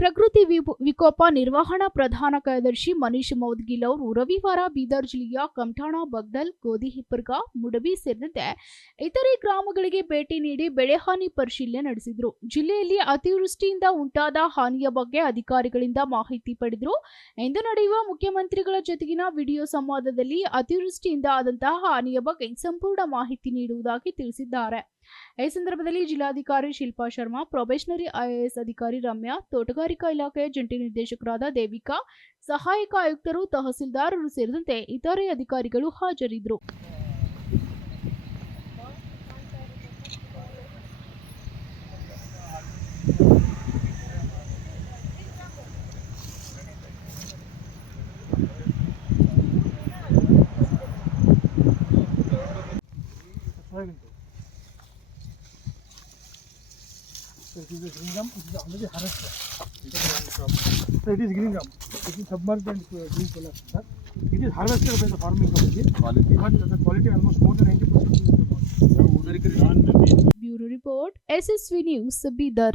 ಪ್ರಕೃತಿ ವಿಕೋಪ ನಿರ್ವಹಣಾ ಪ್ರಧಾನ ಕಾರ್ಯದರ್ಶಿ ಮನೀಶ್ ಮೌದ್ಗಿಲ್ ಅವರು ರವಿವಾರ ಬೀದರ್ ಜಿಲ್ಲೆಯ ಕಮಠಾಣ, ಬಗ್ದಲ್, ಗೋಧಿಹಿಪ್ಪರ್ಗ, ಮುಡಬಿ ಸೇರಿದಂತೆ ಇತರೆ ಗ್ರಾಮಗಳಿಗೆ ಭೇಟಿ ನೀಡಿ ಬೆಳೆಹಾನಿ ಪರಿಶೀಲನೆ ನಡೆಸಿದರು. ಜಿಲ್ಲೆಯಲ್ಲಿ ಅತಿವೃಷ್ಟಿಯಿಂದ ಉಂಟಾದ ಹಾನಿಯ ಬಗ್ಗೆ ಅಧಿಕಾರಿಗಳಿಂದ ಮಾಹಿತಿ ಪಡೆದರು. ಇಂದು ನಡೆಯುವ ಮುಖ್ಯಮಂತ್ರಿಗಳ ಜೊತೆಗಿನ ವಿಡಿಯೋ ಸಂವಾದದಲ್ಲಿ ಅತಿವೃಷ್ಟಿಯಿಂದ ಆದಂತಹ ಹಾನಿಯ ಬಗ್ಗೆ ಸಂಪೂರ್ಣ ಮಾಹಿತಿ ನೀಡುವುದಾಗಿ ತಿಳಿಸಿದ್ದಾರೆ. ಈ ಸಂದರ್ಭದಲ್ಲಿ ಜಿಲ್ಲಾಧಿಕಾರಿ ಶಿಲ್ಪಾ ಶರ್ಮಾ, ಪ್ರೊಬೇಷನರಿ IAS ಅಧಿಕಾರಿ ರಮ್ಯಾ, ತೋಟಗಾರಿಕಾ ಇಲಾಖೆಯ ಜಂಟಿ ನಿರ್ದೇಶಕರಾದ ದೇವಿಕಾ, ಸಹಾಯಕ ಆಯುಕ್ತರು, ತಹಸೀಲ್ದಾರರು ಸೇರಿದಂತೆ ಇತರೆ ಅಧಿಕಾರಿಗಳು ಹಾಜರಿದ್ದರು. So it is a green gum, it is already harvested. So it is green gum. It is submerged and green collapse. It is harvested by the farming company. But the quality almost more than 90% is the Bureau Report, SSV News, Bidar.